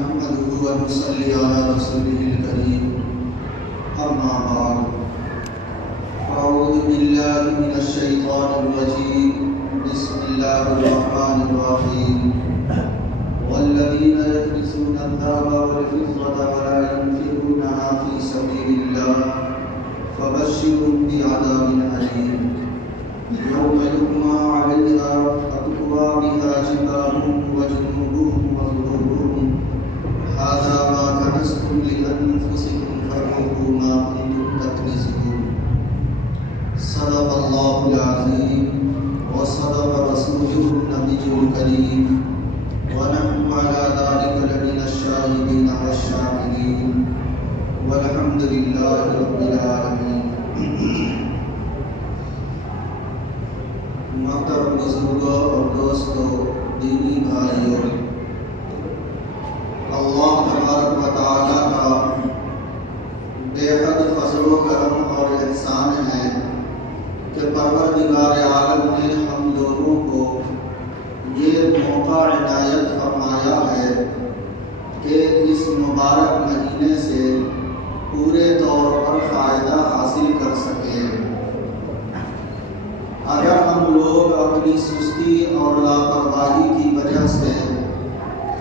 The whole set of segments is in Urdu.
نحمده ونصلي على رسوله الكريم أما بعد أعوذ بالله من الشيطان الرجيم بسم الله الرحمن الرحيم والذين يكنزون الذهب والفضة ولا ينفقونها في سبيل الله فبشرهم بعذاب أليم يوم يحمى عليها فتكوى بها جباههم وجنوبهم وظهورهم هذا ما كنزتم لأنفسكم فذوقوا ما كنتم تكنزون صدق الله العظيم وصدق رسوله النبي الكريم ونحن على ذلك لمن الشاهدين والشاكرين والحمد لله رب العالمين. محترم بزرگوں اور دوستوں، دینی بھائیوں، اللہ تبارک و تعالیٰ کا بے حد فضل و کرم اور احسان ہے کہ پروردگار عالم نے ہم لوگوں کو یہ موقع عنایت فرمایا ہے کہ اس مبارک مہینے سے پورے طور پر فائدہ حاصل کر سکیں۔ اگر ہم لوگ اپنی سستی اور لاپرواہی کی وجہ سے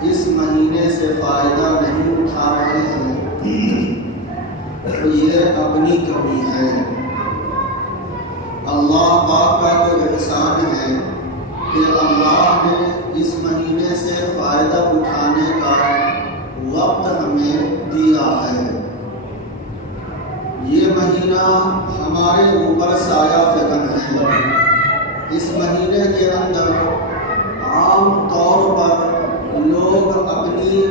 اس مہینے سے فائدہ نہیں اٹھا رہے ہیں تو یہ اپنی کمی ہے۔ اللہ پاک کا تو احسان ہے کہ اللہ نے اس مہینے سے فائدہ اٹھانے کا وقت ہمیں دیا ہے۔ یہ مہینہ ہمارے اوپر سایہ فکن ہے۔ اس مہینے کے اندر عام طور پر لوگ اپنی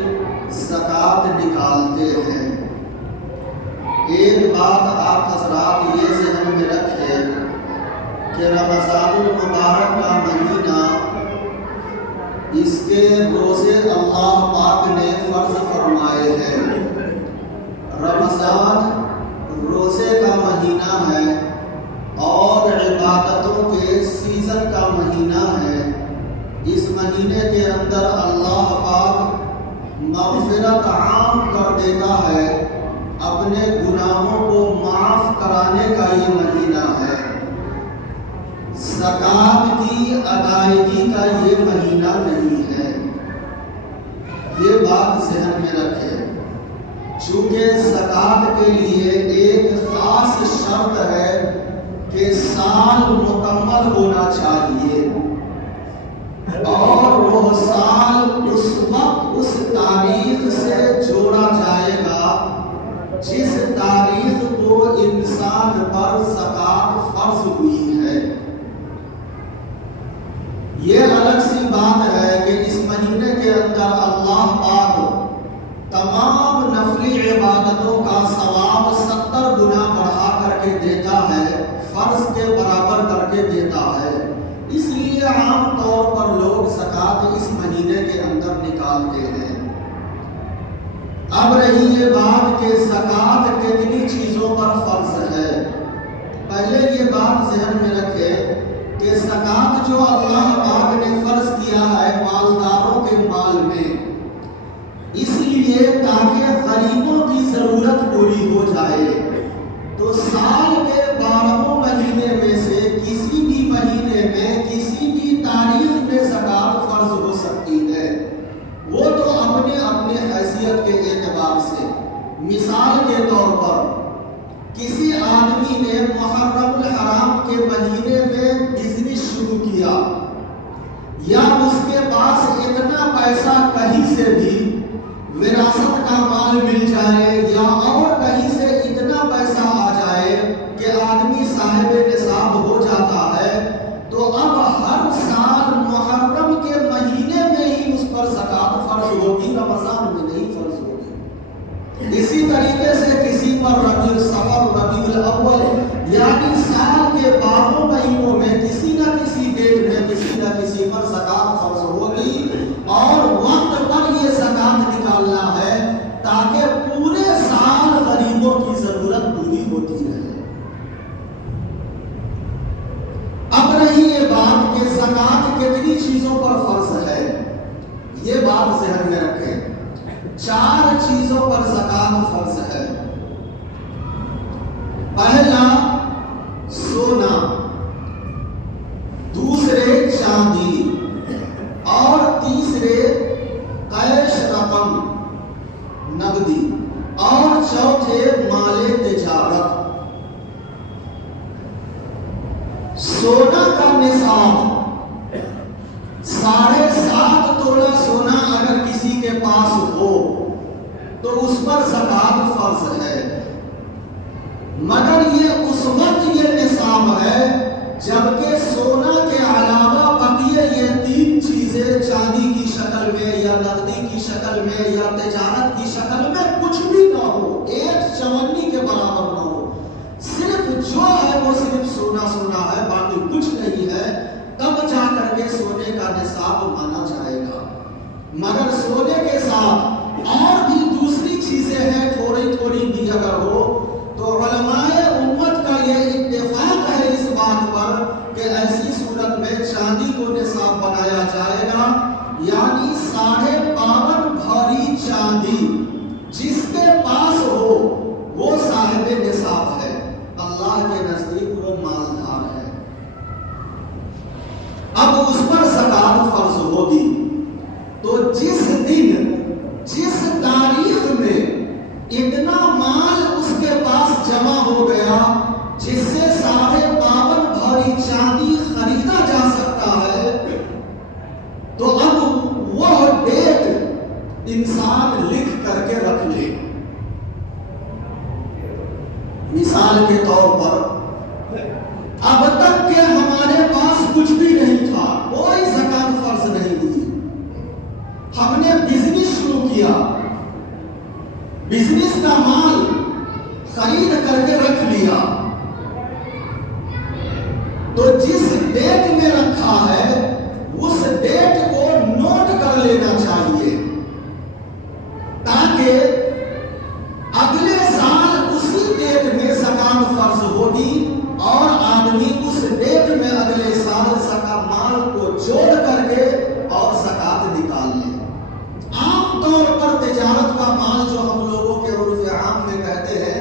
زکوٰۃ نکالتے ہیں۔ ایک بات آپ حضرات یہ ذہن میں رکھیں کہ رمضان المبارک کا مہینہ، اس کے روزے اللہ پاک نے فرض فرمائے ہیں۔ رمضان روزے کا مہینہ ہے اور عبادتوں کے سیزن کا مہینہ ہے۔ اس مہینے کے اندر اللہ پاک مغفرت عام کر دیتا ہے، اپنے گناہوں کو معاف کرانے کا یہ مہینہ ہے۔ زکوٰۃ کی ادائیگی کا یہ مہینہ نہیں ہے، یہ بات ذہن میں رکھیں۔ چونکہ زکوٰۃ کے لیے ایک خاص شرط ہے کہ سال مکمل ہونا چاہیے، اور وہ سال اس وقت اس تاریخ سے جوڑا جائے گا جس تاریخ کو انسان پر زکوٰۃ فرض ہوئی ہے۔ یہ الگ سی بات ہے کہ اس مہینے کے اندر اللہ پاک تمام نفلی عبادتوں کا ثواب 70 گنا بڑھا کر کے دیتا ہے، فرض کے برابر کر کے دیتا ہے۔ اس لیے عام طور پر لوگ زکوٰۃ اس مہینے کے اندر نکالتے ہیں۔ اب رہی یہ بات کہ زکوٰۃ کتنی چیزوں پر فرض ہے۔ پہلے یہ بات ذہن میں رکھے کہ زکوٰۃ جو اللہ پاک نے فرض کیا ہے مالداروں کے مال میں، اس لیے تاکہ غریبوں کی ضرورت پوری ہو جائے، تو سال کے 12 مہینے میں سے کسی بھی مہینے میں کسی بھی تاریخ میں زکوٰۃ فرض ہو سکتی ہے، وہ تو اپنے اپنے حیثیت کے اعتبار سے۔ مثال کے طور پر کسی آدمی نے محرم الحرام کے مہینے میں بزنس شروع کیا، یا اس کے پاس اتنا پیسہ کہیں سے بھی وراثت کا مال مل جائے یا اور کہیں سے اتنا پیسہ آ جائے کہ آدمی صاحب نصاب ہو جاتا ہے، تو اب ہر سال محرم کے مہینے میں ہی اس پر زکوٰۃ فرض ہوگی، رمضان میں نہیں فرض ہوگی۔ اسی طریقے سے کسی پر ربیع الصفر، ربیع الاول، یعنی سال کے 12 مہینوں میں کسی نہ کسی ڈیٹ میں کسی نہ کسی پر زکوٰۃ فرض ہوگی، اور وقت پر یہ زکوٰۃ نکالنا ہے تاکہ پورے سال غریبوں کی ضرورت پوری ہوتی رہے۔ اب رہی یہ بات کہ زکوٰۃ کتنی چیزوں پر فرض ہے، یہ بات ذہن میں رکھیں۔ 4 چیزوں پر زکات فرض ہے۔ پہلا سونا، دوسرے چاندی، اور تیسرے کیش رقم نقدی، اور چوتھے مال تجارت۔ سونا کا نصاب 7.5 تولہ سونا اگر کسی کے پاس ہو تو اس پر زکات فرض ہے، مگر یہ اس وقت یہ نصاب ہے جبکہ سونا کے علاوہ بقیہ یہ 3 چیزیں چاندی کی شکل میں یا نقدی کی شکل میں یا تجارت کی شکل میں کچھ بھی نہ ہو، 1 چونی کے برابر نہ ہو، صرف جو ہے وہ صرف سونا سونا ہے، باقی کچھ نہیں ہے، تب جا کر کے سونے کا نصاب مانا جائے گا۔ مگر سونے کے ساتھ اور بھی دوسری چیزیں ہیں، تھوڑی تھوڑی بھی اگر ہو تو علماء امت کا یہ اتفاق ہے اس بات پر کہ ایسی صورت میں چاندی کو نصاب بنایا جائے گا، یعنی 52.5 بھاری چاندی جس کے پاس ہو وہ صاحب نصاب ہے، اللہ کے نزدیک وہ مالدار ہے۔ اب اس پر زکات فرض ہوگی تو جس دن جس تاریخ میں اتنا مال اس کے پاس جمع ہو گیا جس سے 52.5 بھاری چاندی خریدا جا سکتا ہے، تو اب وہ ڈیٹ انسان لکھ کر کے رکھ لے۔ مثال کے طور پر اب تک کہ ہمارے پاس کچھ بھی نہیں تھا، کوئی زکات فرض نہیں ہوئی، ہم نے بزنس شروع کیا، بزنس کا مال خرید کر کے رکھ لیا، تو جس ڈیٹ میں رکھا ہے اس ڈیٹ کو نوٹ کر لینا چاہیے تاکہ اگلے سال اسی ڈیٹ میں زکات فرض ہوگی اور آدمی اس ڈیٹ میں اگلے سال زکات مال کو جوڑ کر کے اور زکات نکال لے۔ عام طور پر تجارت کا مال جو ہم لوگوں کے عرف عام میں کہتے ہیں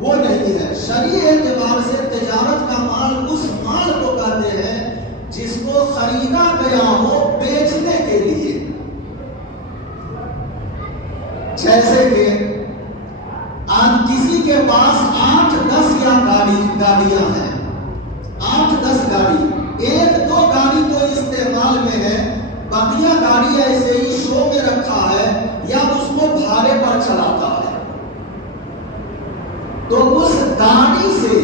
وہ نہیں ہے، شرعی اعتبار سے تجارت کا مال اس مال کو کہتے ہیں جس کو خریدا گیا ہو بیچنے کے لیے، جیسے کہ آج کسی کے پاس 8-10 یا گاڑیاں ہیں، 8-10 گاڑی، 1-2 گاڑی تو استعمال میں ہے، بقیہ گاڑی ایسے ہی شو میں رکھا ہے یا اس کو بھاڑے پر چلاتا ہے، تو اس گاڑی سے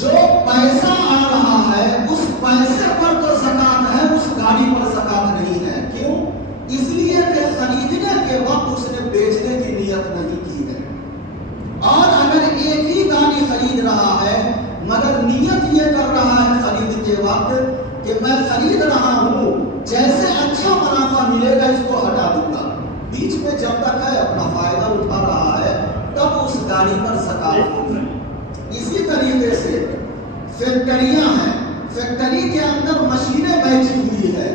جو پیسہ آ رہا ہے اس پیسے پر تو زکات ہے، اس گاڑی پر زکات نہیں ہے۔ کیوں؟ اس لیے کہ خریدنے کے وقت اس نے بیچنے کی نیت نہیں کی ہے، اور اگر ایک ہی گاڑی خرید رہا ہے مگر نیت یہ کر رہا ہے خریدتے وقت کہ میں خرید رہا ہوں، جیسے اچھا منافع ملے گا اس کو ہٹا دوں گا، بیچ میں جب تک ہے اپنا فائدہ اٹھا رہا ہے تب اس گاڑی پر زکات ہوگی۔ اسی طریقے سے فیکٹریاں ہیں، فیکٹری کے اندر مشینیں بیٹھی ہوئی ہے،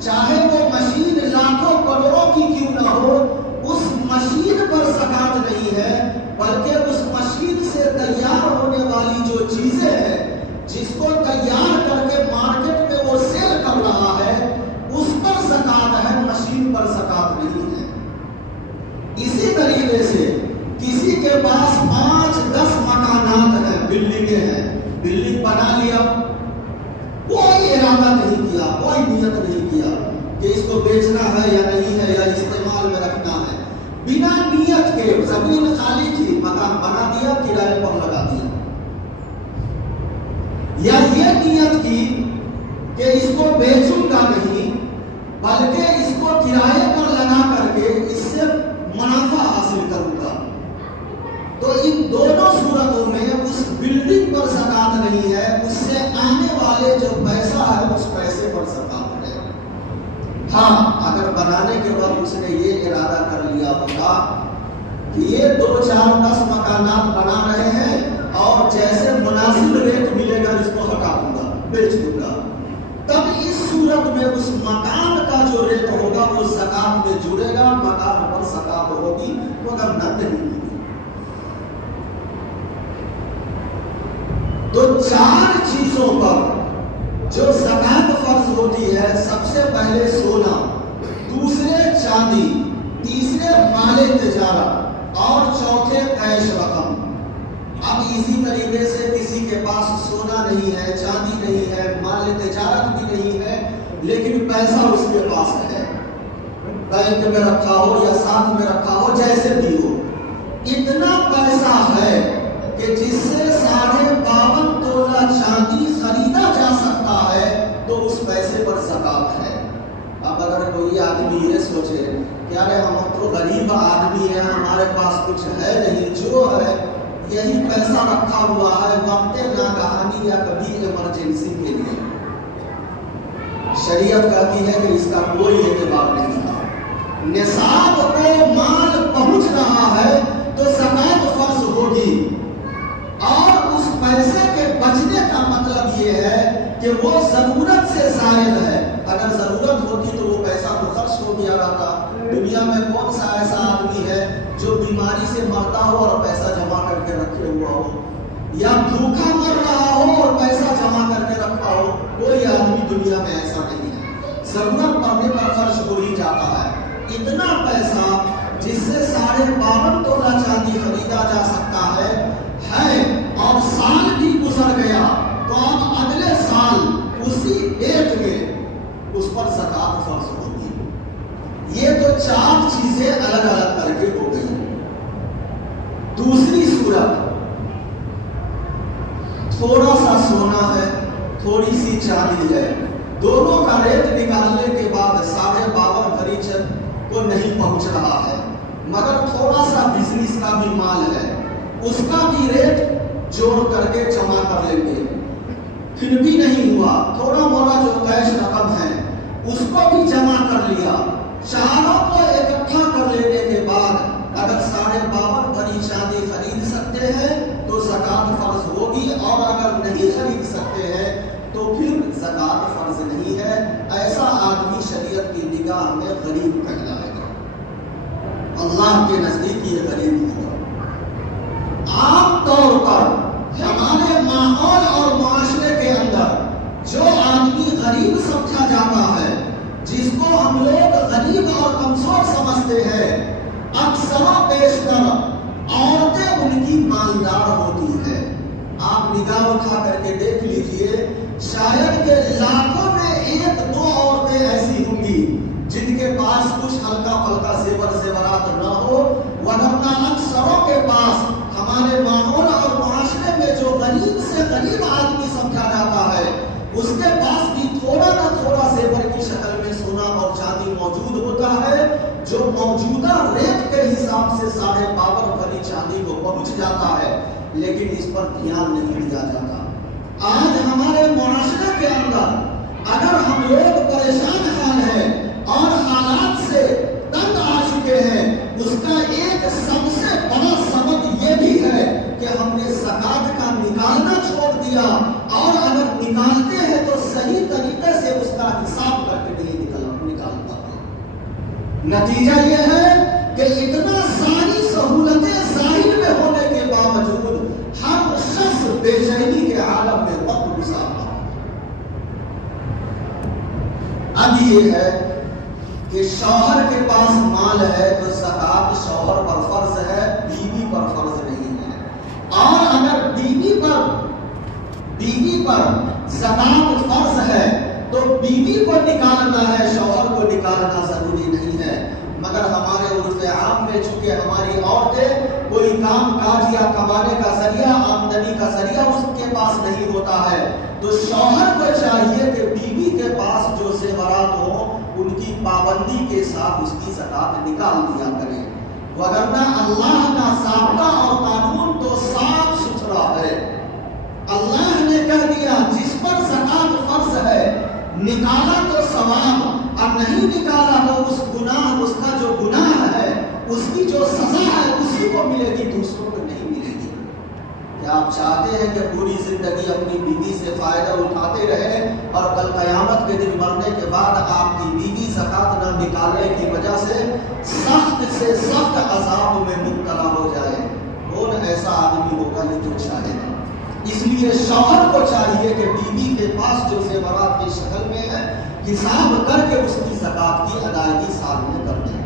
چاہے وہ مشین لاکھوں کروڑوں کی کیوں نہ ہو، اس مشین پر زکات نہیں ہے، بلکہ اس مشین سے تیار ہونے والی جو چیزیں ہیں جس کو تیار کر کے مارکیٹ میں وہ سیل کر رہا ہے اس پر زکات ہے، مشین پر زکات نہیں ہے۔ اسی طریقے سے کسی کے پاس 5-10 مکانات ہیں، بلڈنگیں ہیں، بلڈنگ بنا لیا، کوئی ارادہ نہیں کیا، کوئی نیت نہیں کیا کہ اس کو بیچنا ہے یا نہیں ہے یا استعمال میں رکھنا ہے، بنا نیت کے زمین خالی تھی، مکان بنا دیا، کرائے پر لگا دیا، یا یہ نیت کی کہ اس کو بیچوں گا نہیں بلکہ اس کو کرائے پر لگا کر کے اس سے منافع حاصل کروں گا، تو ان دونوں صورتوں میں اس بلڈنگ پر زکات نہیں ہے، اس سے آنے والے جو پیسہ ہے اس پیسے پر زکات ہے۔ ہاں اگر بنانے کے وقت اس نے یہ ارادہ کر لیا ہوگا کہ یہ 2-4-10 مکانات بنا رہے ہیں اور جیسے مناسب ریٹ ملے گا اس کو ہٹا دوں گا، بیچ دوں گا، تب اس صورت میں اس مکان کا جو ریٹ ہوگا وہ زکات میں جڑے گا، مکان پر زکات ہوگی، مگر نہ نہیں ہوگی۔ تو 4 چیزوں پر جو زکات فرض ہوتی ہے، سب سے پہلے سونا، دوسرے چاندی، تیسرے مال تجارت اور چوتھے کیش رقم۔ اب اسی طریقے سے کسی کے پاس سونا نہیں ہے، چاندی نہیں ہے، مال تجارت بھی نہیں ہے، لیکن پیسہ اس کے پاس ہے، بینک میں رکھا ہو یا ساتھ میں رکھا ہو، جیسے بھی ہو، اتنا پیسہ ہے کہ جس سے 52.5 تولہ چاندی خریدا جا سکتا ہے، تو اس پیسے پر زکات ہے۔ اب اگر کوئی آدمی یہ سوچے کہ ارے ہم تو غریب آدمی ہیں، ہمارے پاس کچھ ہے نہیں، جو ہے یہی پیسہ رکھا ہوا ہے وقت ناگہانی یا کبھی ایمرجنسی کے لیے، شریعت کہتی ہے کہ اس کا کوئی اعتبار نہیں تھا۔ نصاب کو مال پہنچ رہا ہے تو زکات فرض ہوگی، اور اس پیسے کے بچنے کا مطلب یہ ہے کہ وہ ضرورت سے زائد ہے۔ اگر ضرورت ہوتی تو وہ پیسہ تو خرچ ہو گیا رہتا۔ دنیا میں کون سا ایسا آدمی ہے جو بیماری سے مرتا ہو اور پیسہ جمع کر کے رکھے ہوا ہو، یا بھوکا مر رہا ہو اور پیسہ جمع کر کے رکھا ہو؟ کوئی آدمی دنیا میں ایسا نہیں ہے، ضرورت پڑنے پر خرچ ہو ہی جاتا ہے۔ اتنا پیسہ جس سے 52.5 تولہ چاندی خریدا جا سکتا ہے اور سال بھی گزر گیا تو اب اگلے سال اسی ڈیٹ میں اس پر زکات فرض ہوگی۔ یہ تو 4 چیزیں الگ الگ کر کے ہو گئی۔ دوسری صورت، تھوڑا سا سونا ہے، تھوڑی سی چاندی ہے، دونوں کا ریٹ نکالنے کے بعد 52.5 بھری کو نہیں پہنچ رہا ہے، مگر تھوڑا سا بزنس کا بھی مال ہے، اس کا بھی ریٹ جوڑ کر کے جمع کر لیں گے، پھر بھی نہیں ہوا، تھوڑا موڑا جو کیش رقم ہے اس کو بھی جمع کر لیا، چاروں کو اکٹھا کر لینے کے بعد اگر 52.5 بھری چاندی خرید سکتے ہیں تو زکات فرض ہوگی، اور اگر نہیں خرید سکتے ہیں تو پھر زکات فرض نہیں ہے۔ ایسا آدمی شریعت کی نگاہ میں غریب کہلائے گا، اللہ کے نزدیک یہ غریب ہوگا۔ عام طور پر ہمارے ماحول اور معاشرے کے اندر جو آدمی غریب سمجھا جاتا ہے، جس کو ہم لوگ غریب اور کمزور سمجھتے ہیں، اکثر و بیشتر عورتیں ان کی مالدار ہوتی ہیں۔ آپ نگاہ اٹھا کر کے دیکھ لیجئے، شاید کہ لاکھوں میں 1-2 عورتیں ایسی ہوں گی جن کے پاس کچھ ہلکا پھلکا زیور زیورات نہ ہو، ورنہ اکثروں کے پاس ہمارے ماحول اور معاشرے میں جو غریب سے غریب آدمی سمجھا جاتا ہے، اس کے پاس بھی تھوڑا نہ تھوڑا زیور کی شکل میں سونا اور چاندی موجود ہوتا ہے، جو موجودہ ریٹ کے حساب سے 52.5 بھری چاندی کو پہنچ جاتا ہے، لیکن اس پر دھیان نہیں دیا جاتا۔ آج ہمارے معاشرے کے اندر اگر ہم لوگ پریشان حال ہیں اور حالات سے تنگ آ چکے ہیں، اس کا ایک سب سے بڑا سبب یہ بھی ہے کہ ہم نے زکات کا نکالنا چھوڑ دیا، اور اگر نکالتے ہیں تو صحیح طریقے سے اس کا حساب کر کے نہیں نکال پاتے۔ نتیجہ یہ ہے کہ اتنا ساری سہولتیں ظاہر میں ہونے کے باوجود ہر شخص بے چینی کے عالم میں وقت گزار رہا۔ اب یہ ہے کہ شوہر کے پاس مال ہے تو زکات شوہر پر فرض ہے، بیوی پر فرض نہیں ہے، اور اگر بیوی پر زکات فرض ہے تو بیوی کو نکالنا ہے، شوہر کو نکالنا ضروری نہیں ہے۔ مگر ہمارے عرف عام میں چونکہ ہماری عورتیں کوئی کام کاج یا کمانے کا ذریعہ، آمدنی کا ذریعہ اس کے پاس نہیں ہوتا ہے، تو شوہر کو چاہیے کہ بیوی کے پاس جو زیورات ہوں ان کی پابندی کے ساتھ اس کی زکات نکال دیا کرے، ورنہ اللہ کا ضابطہ اور قانون تو صاف ستھرا ہے۔ اللہ نے کہہ دیا جس پر زکات فرض ہے نکالا تو ثواب، اور نہیں نکالا تو اس کا جو گناہ ہے، اس کی جو سزا ہے اسی کو ملے گی، دوسروں کو نہیں ملے گی۔ کہ آپ چاہتے ہیں کہ پوری زندگی اپنی بیوی سے فائدہ اٹھاتے رہیں اور کل قیامت کے دن مرنے کے بعد آپ کی بیوی زکات نہ نکالنے کی وجہ سے سخت عذاب میں مبتلا ہو جائے؟ کون ایسا آدمی ہوگا یہ جو چاہے گا؟ اس لیے شوہر کو چاہیے کہ بیوی کے پاس جو زیورات کی شکل میں ہے حساب کر کے اس کی زکات کی ادائیگی سال میں کر دیں۔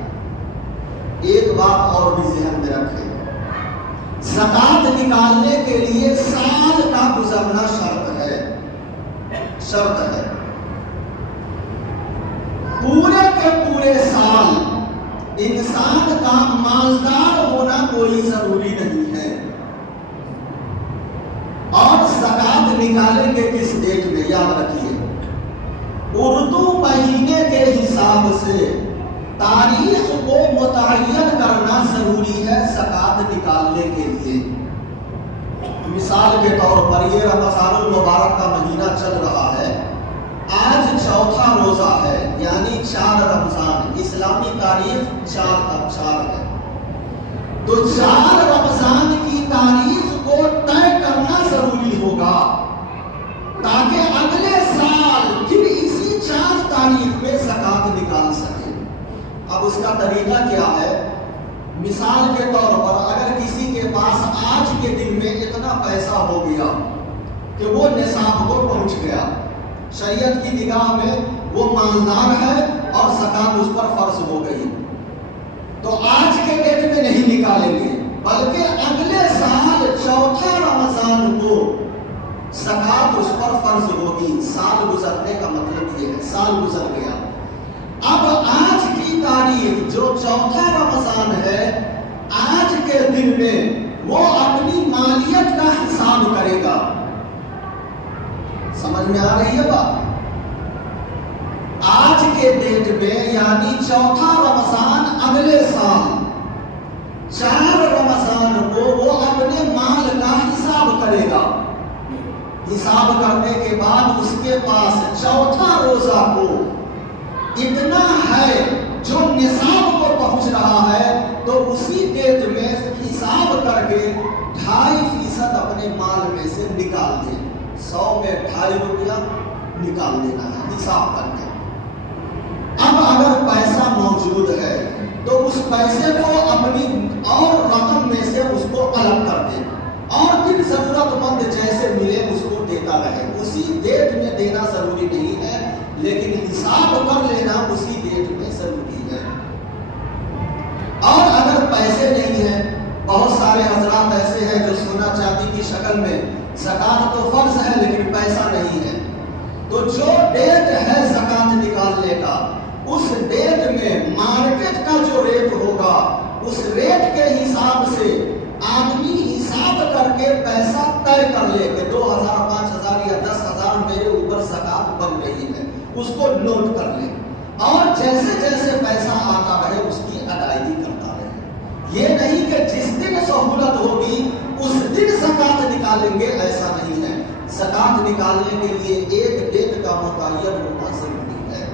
ایک بات اور بھی ذہن میں رکھیں، زکات نکالنے کے لیے سال کا گزرنا شرط ہے۔ پورے کے پورے سال انسان کا مالدار ہونا کوئی ضروری نہیں ہے۔ اور زکات نکالیں گے کس ڈیٹ میں؟ یاد رکھیے، اردو مہینے کے حساب سے تاریخ کو متعین کرنا ضروری ہے زکات نکالنے کے لیے۔ مثال کے طور پر یہ رمضان المبارک کا مہینہ چل رہا ہے، آج چوتھا روزہ ہے، یعنی 4 رمضان، اسلامی تاریخ 4 ہے، تو 4 رمضان کی تاریخ کو طے کرنا ضروری ہوگا تاکہ اگلے سال پھر اسی 4 تاریخ میں زکات نکال سکے۔ اب اس کا طریقہ کیا ہے؟ مثال کے طور پر اگر کسی کے پاس آج کے دن میں اتنا پیسہ ہو گیا کہ وہ نصاب کو پہنچ گیا، شریعت کی نگاہ میں وہ مالدار ہے اور زکات اس پر فرض ہو گئی، تو آج کے ڈیٹ میں نہیں نکالیں گے بلکہ اگلے سال چوتھا رمضان کو زکات اس پر فرض ہوگی۔ سال گزرنے کا مطلب یہ ہے، سال گزر گیا، اب آج کی تاریخ جو چوتھا رمضان ہے، آج کے دن میں وہ اپنی مالیت کا حساب کرے گا۔ سمجھ میں آ رہی ہے بات؟ آج کے ڈیٹ میں یعنی چوتھا رمضان اگلے سال 4 رمضان کو وہ اپنے مال کا حساب کرے گا۔ حساب کرنے کے بعد اس کے پاس چوتھا روزہ کو اتنا ہے جو نصاب کو پہنچ رہا ہے، تو اسی ڈیٹ میں حساب کر کے 2.5% اپنے مال میں سے نکال دے۔ 100 میں 2.5 روپیہ نکال دینا ہے حساب کر کے۔ اب اگر پیسہ موجود ہے تو اس پیسے کو اپنی اور رقم میں سے اس کو الگ کر دے اور پھر ضرورت مند جیسے ملے اس کو دیتا رہے۔ اسی ڈیٹ میں دینا ضروری نہیں ہے، لیکن حساب کر لینا اسی ڈیٹ میں ضروری ہے۔ اور اگر پیسے نہیں ہیں، بہت سارے حضرات ایسے ہیں جو سونا چاندی کی شکل میں زکات تو فرض ہے لیکن پیسہ نہیں ہے، تو جو ڈیٹ ہے زکات نکالنے کا، اس ڈیٹ میں مارکیٹ کا جو ریٹ ہوگا اس ریٹ کے حساب سے آدمی حساب کر کے پیسہ طے کر لے کہ 2000 5000 یا 10,000 میرے اوپر زکات بن رہی ہے، اس کو نوٹ کر لے اور جیسے جیسے پیسہ آتا رہے اس کی ادائیگی کرتا رہے۔ یہ نہیں کہ جس دن سہولت ہوگی اس دن زکات نکالیں گے، ایسا نہیں ہے۔ زکات نکالنے کے لیے ایک ڈیٹ کا متعین ہونا ضروری ہے،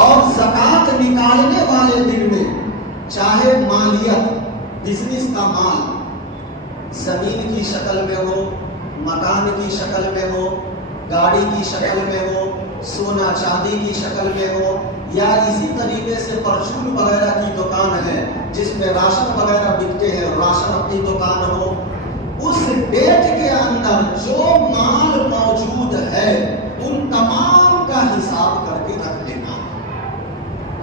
اور زکات نکالنے والے دن میں چاہے مالیت، بزنس کا مال زمین کی شکل میں ہو، مکان کی شکل میں ہو، گاڑی کی شکل میں ہو، سونا چاندی کی شکل میں ہو، یا اسی طریقے سے پرچون وغیرہ کی دکان ہے جس میں راشن وغیرہ بکتے ہیں، راشن اپنی دکان ہو، اس ڈیٹ کے اندر جو مال موجود ہے ان تمام کا حساب کر کے رکھ لینا،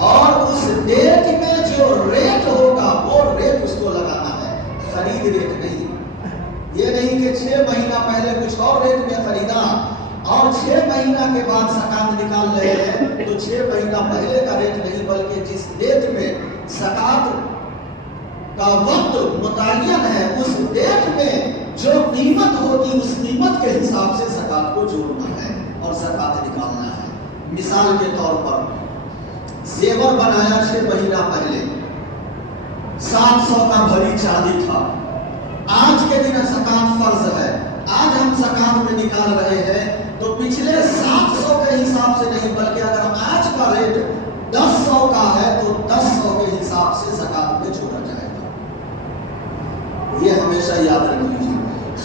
اور اس ڈیٹ میں جو ریٹ ہوگا وہ ریٹ اس کو لگانا ہے، خرید ریٹ نہیں۔ یہ نہیں کہ 6 مہینہ پہلے کچھ اور ریٹ میں خریدا اور 6 مہینہ کے بعد زکات نکال رہے ہیں تو 6 مہینہ پہلے کا ریٹ نہیں، بلکہ جس ڈیٹ میں زکات کا وقت متعین ہے اس ڈیٹ میں جو قیمت ہوگی اس قیمت کے حساب سے زکات کو جوڑنا ہے اور زکات نکالنا ہے۔ مثال کے طور پر زیور بنایا 6 مہینہ پہلے 700 کا بھری چاندی تھا، آج کے دن زکات فرض ہے، آج ہم زکات میں نکال رہے ہیں تو پچھلے 700 کے حساب سے نہیں بلکہ اگر آج کا ریٹ 1000 کا ہے تو 1000 کے حساب سے زکات میں جوڑا جائے گا۔ یہ ہمیشہ یاد رکھیے،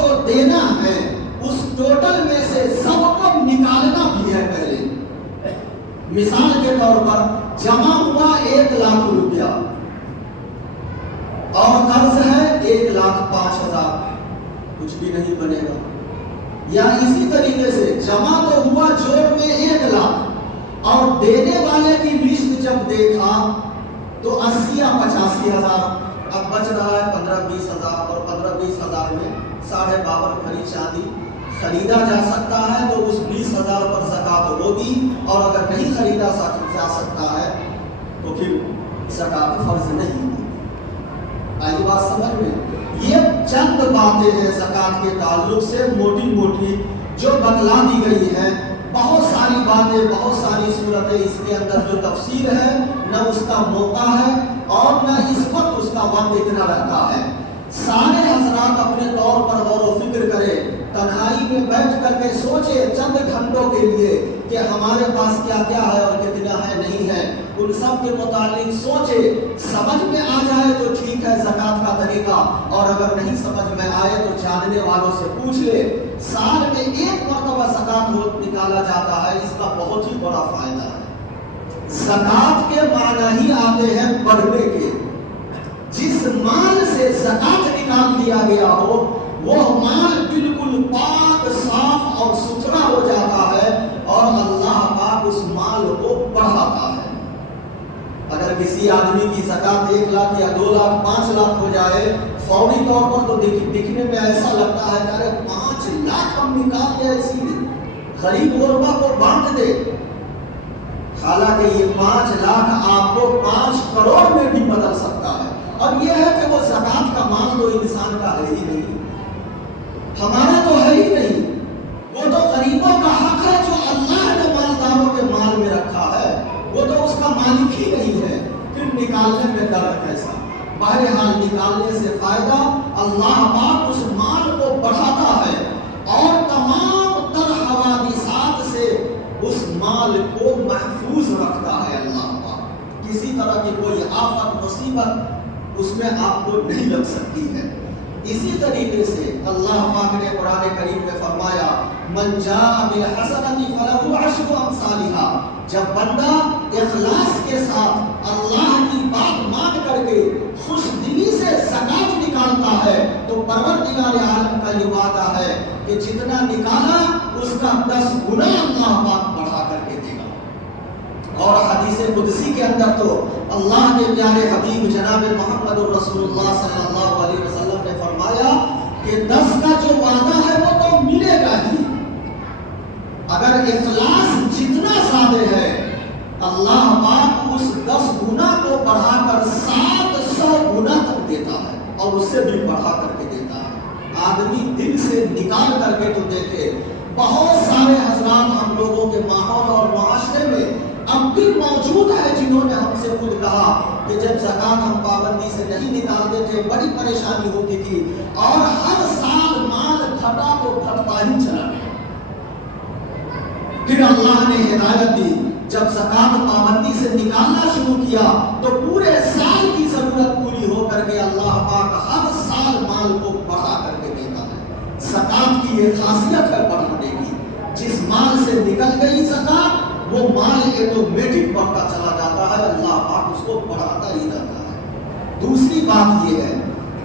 جو دینا ہے اس ٹوٹل میں سے سب کو نکالنا بھی ہے پہلے. مثال کے طور پر جمع ہوا 1,00,000 روپیہ اور قرض ہے 1,05,000، کچھ بھی نہیں بنے گا. یا اسی طریقے سے جمع تو ہوا جوڑ میں 1,00,000 اور دینے والے کی لسٹ جب دیکھا تو 80 یا 85,000، اب بچ رہا ہے 15-20,000 اور 15-20,000 میں 52.5 بھری چاندی خریدا جا سکتا ہے تو اس 20,000 پر زکات ہوگی، اور اگر نہیں خریدا جا سکتا ہے تو پھر زکات فرض نہیں ہوگی. آئی بات سمجھ میں؟ یہ چند باتیں ہیں زکات کے تعلق سے موٹی موٹی جو بتلا دی گئی ہے. بہت ساری باتیں، بہت ساری صورتیں اس کے اندر جو تفسیر ہے نہ اس کا موقع ہے اور نہ اس وقت اس کا وقت اتنا رہتا ہے. سارے حضرات اپنے طور پر غور و فکر کرے، تنہائی میں بیٹھ کر کے سوچے چند گھنٹوں کے لیے کہ ہمارے پاس کیا کیا ہے اور کتنا ہے نہیں ہے، ان سب کے متعلق سوچے. سمجھ میں آ جائے تو ٹھیک ہے زکات کا طریقہ، اور اگر نہیں سمجھ میں آئے تو جاننے والوں سے پوچھ لے. سال میں 1 مرتبہ زکات نکالا جاتا ہے، اس کا بہت ہی بڑا فائدہ ہے. زکات کے معنی ہی آتے ہیں بڑھنے کے. جس مال سے زکات نکال دیا گیا ہو وہ مال بالکل پاک، صاف اور ستھرا ہو جاتا ہے اور اللہ پاک اس مال کو بڑھاتا ہے. اگر کسی آدمی کی زکات 1 لاکھ یا 2 لاکھ 5 لاکھ ہو جائے فوری طور پر تو دکھنے میں ایسا لگتا ہے کہ ارے 5 لاکھ ہم نکال دیں، اسی لیے غریب غربا کو بانٹ دے. حالانکہ یہ 5 لاکھ آپ کو 5 کروڑ میں بھی بدل سکتا ہے. اور یہ ہے کہ وہ زکات کا مال تو انسان کا ہے ہی نہیں، ہمارا تو ہے ہی نہیں، وہ تو غریبوں کا حق ہے جو اللہ نے مالداروں کے مال میں رکھا ہے، وہ تو اس کا مالک ہی نہیں ہے. پھر نکالنے میں درد کیسا؟ بہرحال نکالنے سے فائدہ، اللہ پاک اس مال کو بڑھاتا ہے اور تمام تر حوادثات سے اس مال کو محفوظ رکھتا ہے. اللہ پاک کسی طرح کی کوئی آفت مصیبت اس میں آپ کو نہیں لگ سکتی ہے. اسی طریقے سے اللہ پاک نے قرآن کریم میں فرمایا من جاء بالحسنۃ فلہ عشر امثالھا. جب بندہ اخلاص کے ساتھ اللہ کی بات مان کر کے خوش دلی سے زکات نکالتا ہے تو پروردگار عالم کا یہ وعدہ ہے کہ جتنا نکالا اس کا 10 گنا اللہ پاک بڑھا کر کے دے گا. اور حدیث قدسی کے اندر تو اللہ کے پیارے حبیب جناب محمد رسول اللہ صلی اللہ علیہ وسلم نے فرمایا کہ 10 کا جو وعدہ ہے وہ تو ملے گا ہی. اگر اخلاص جتنا زیادہ ہے اللہ پاک اس 10 گنا کو بڑھا کر 700 گنا تک دیتا ہے اور اس سے بھی بڑھا کر کے دیتا ہے. آدمی دل سے نکال کر کے تو دیکھے. بہت سارے حضرات ہم لوگوں کے ماحول اور معاشرے میں اب بھی موجود ہے جنہوں نے ہم سے خود کہا کہ جب زکات ہم پابندی سے نہیں نکالتے تھے بڑی پریشانی ہوتی تھی اور ہر سال مال گھٹا تو گھٹتا ہی چلا گیا. پھر اللہ نے ہدایت دی، جب زکات پابندی سے نکالنا شروع کیا تو پورے سال کی ضرورت پوری ہو کر کے اللہ پاک ہر سال مال کو بڑھا کر کے دیتا ہے. زکات کی یہ خاصیت ہے بڑھانے کی. جس مال سے نکل گئی زکات وہ مال آٹومیٹک بڑھتا چلا جاتا ہے، اللہ پاک اس کو بڑھاتا ہی رہتا ہے. دوسری بات یہ ہے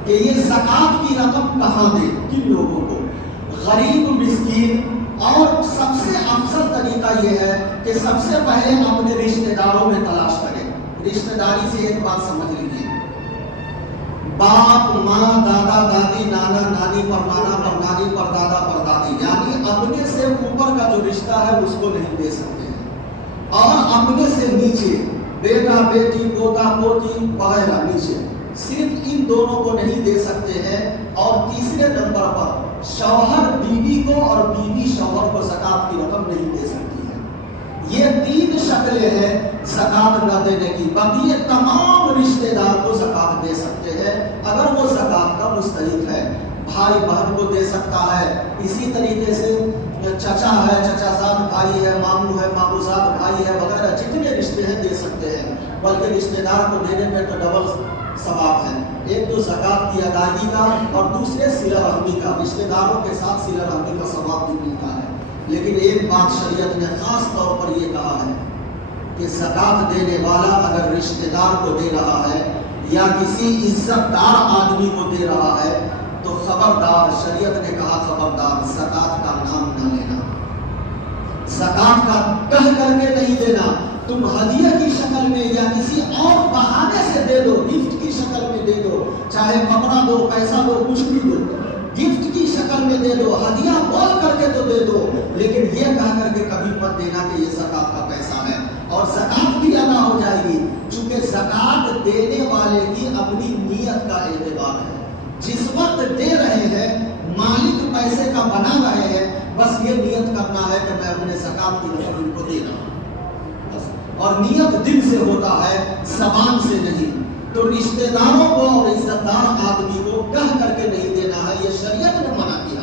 کہ یہ زکات کی رقم کہاں دے، کن لوگوں کو؟ غریب، مسکین. اور سب سے افضل طریقہ یہ ہے کہ سب سے پہلے اپنے رشتہ داروں میں تلاش کریں. رشتہ داری سے ایک بات سمجھ لیجیے، باپ، ماں، دادا، دادی، نانا، نانی، پردادا، پردانی، پردادا، پردادی، یعنی اپنے سے اوپر کا جو رشتہ ہے اس کو نہیں دے سکتے ہیں. اور اپنے سے نیچے بیٹا، بیٹی، پوتا، پوتی وغیرہ نیچے صرف ان دونوں کو نہیں دے سکتے ہیں. اور تیسرے نمبر پر شوہر بیوی کو اور بیوی شوہر کو زکات کی رقم نہیں دے سکتی ہے. یہ 3 شکلیں ہیں زکات نہ دینے کی. باقی تمام رشتہ دار کو زکات دے سکتے ہیں اگر وہ زکات کا مستحق ہے. بھائی بہن کو دے سکتا ہے، اسی طریقے سے چچا ہے، چچا زاد بھائی ہے، ماموں ہے، ماموں زاد بھائی ہے وغیرہ جتنے رشتے ہیں دے سکتے ہیں، بلکہ رشتے دار کو دینے میں تو ڈبل ثواب ہے۔ ایک تو زکوٰۃ کی ادائیگی کا اور دوسرے صلہ رحمی کا، رشتے داروں کے ساتھ صلہ رحمی کا ثواب بھی ملتا ہے۔ لیکن ایک بات شریعت نے خاص طور پر یہ کہا ہے کہ زکوٰۃ دینے والا اگر رشتے دار کو دے رہا ہے یا کسی عزت دار آدمی کو دے رہا ہے تو خبردار، شریعت نے کہا خبردار زکوٰۃ کا نام نہ لینا، زکوٰۃ کا کہہ کر کے نہیں دینا۔ تم ہدیہ کی شکل میں یا کسی اور بہانے سے دے دو، گفٹ کی شکل میں دے دو، چاہے کپڑا دو، پیسہ دو، کچھ بھی دو، گفٹ کی شکل میں دے دو، ہدیہ بول کر کے تو دے دو، لیکن یہ کہہ کر کے کبھی مت دینا کہ یہ زکوٰۃ کا پیسہ ہے، اور زکوٰۃ بھی ادا ہو جائے گی، چونکہ زکوٰۃ دینے والے کی اپنی نیت کا اعتبار ہے۔ جس وقت دے رہے ہیں مالک پیسے کا بنا رہے ہیں، بس یہ نیت کرنا ہے کہ میں اپنے زکوٰۃ کی رقم ان کو دے رہا ہوں، اور نیت دل سے ہوتا ہے، زبان سے نہیں۔ تو رشتہ داروں کو اور عزت دار آدمی کو کہہ کر کے نہیں دینا ہے، یہ شریعت نے منع کیا۔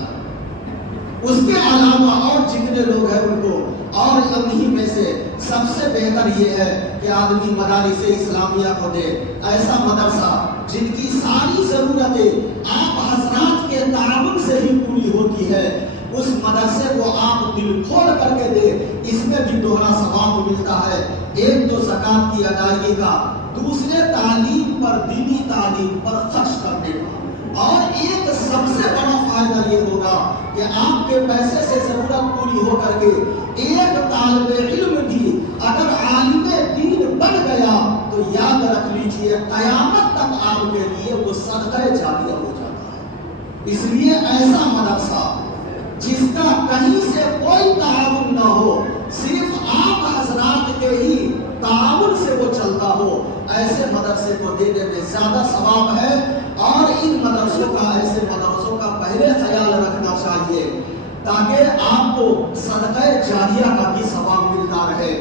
اس کے علاوہ اور جتنے لوگ ہیں ان کو، اور انہی میں سے سب سے بہتر یہ ہے کہ آدمی مدارس اسلامیہ کو دے، ایسا مدرسہ جن کی ساری ضرورتیں آپ حضرات کے تعاون سے ہی پوری ہوتی ہے، اس مدرسے کو آپ دل کھول کر کے دے، اس میں بھی دوہرا ثواب ملتا ہے۔ ایک تو زکوٰۃ کی ادائیگی کا، دوسرے تعلیم پر، دینی تعلیم پر خرچ کرنے کا، اور ایک سب سے بڑا فائدہ یہ ہوگا کہ آپ کے پیسے سے ضرورت پوری ہو کر کے ایک طالب علم بھی اگر عالم دین بن گیا تو یاد رکھ لیجئے قیامت تک آپ کے لیے وہ صدقہ جاریہ ہو جاتا ہے۔ اس لیے ایسا مدرسہ جس کا کہیں سے کوئی تعاون نہ ہو، صرف آپ حضرات کے ہی تعاون سے وہ چلتا ہو، ایسے مدرسے کو دینے میں زیادہ ثواب ہے، اور ان مدرسوں کا، ایسے مدرسوں کا پہلے خیال رکھنا چاہیے تاکہ آپ کو صدقہ جاریہ کا بھی ثواب ملتا رہے۔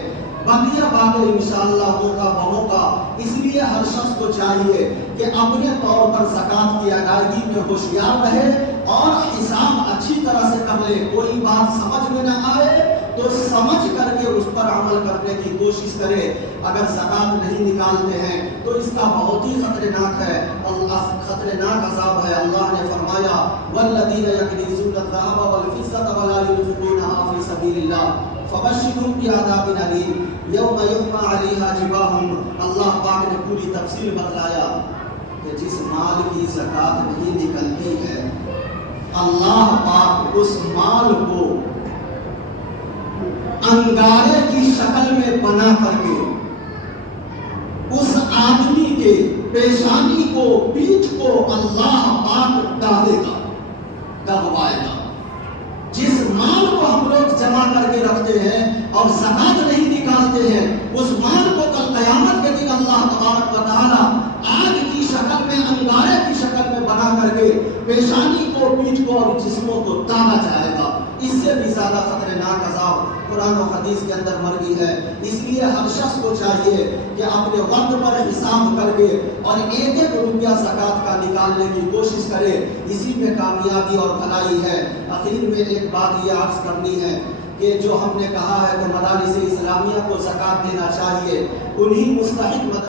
بقیہ باتیں انشاءاللہ موقع بموقع، اس لیے ہر شخص کو چاہیے کہ اپنے طور پر زکوٰۃ کی ادائیگی میں ہوشیار رہے اور حساب اچھی طرح سے کر لے۔ کوئی بات سمجھ میں نہ آئے تو سمجھ کر کے اس پر عمل کرنے کی کوشش کرے۔ اگر زکوٰۃ نہیں نکالتے ہیں تو اس کا بہت ہی خطرناک ہے، خطرناک عذاب ہے۔ اللہ نے فرمایا والذین یکنزون الذهب والفضة ولا ينفقونها في سبيل الله فبشرهم بعذاب أليم یوم یحمى علیہا جباہہم۔ اللہ پاک نے پوری تفصیل بتلایا کہ جس مال کی زکوٰۃ نہیں نکلتی ہے، اللہ پاک اس مال کو انگارے کی شکل میں بنا کر کے اس آدمی کے پیشانی کو، پیٹھ کو اللہ پاک ڈالے گا، دبوائے گا۔ جس مال کو ہم لوگ جمع کر کے رکھتے ہیں اور زکوٰۃ نہیں نکالتے ہیں، اس مال کو کل قیامت کے دن اللہ تبارک و تعالی آگ کی شکل میں، انگارے کی شکل میں بنا کر کے پیشانی کو، پیٹھ کو اور جسموں کو ڈالا جائے گا۔ اس سے بھی زیادہ خطرناک عذاب قرآن و حدیث کے اندر مرگی ہے۔ اس لیے ہر شخص کو چاہیے کہ اپنے وقت پر حساب کر کے اور ایک ایک روپیہ زکوٰۃ کا نکالنے کی کوشش کرے، اسی میں کامیابی اور بھلائی ہے۔ آخر میں ایک بات یہ عرض کرنی ہے کہ جو ہم نے کہا ہے کہ مدارس اسلامیہ کو زکوٰۃ دینا چاہیے، انہی مستحق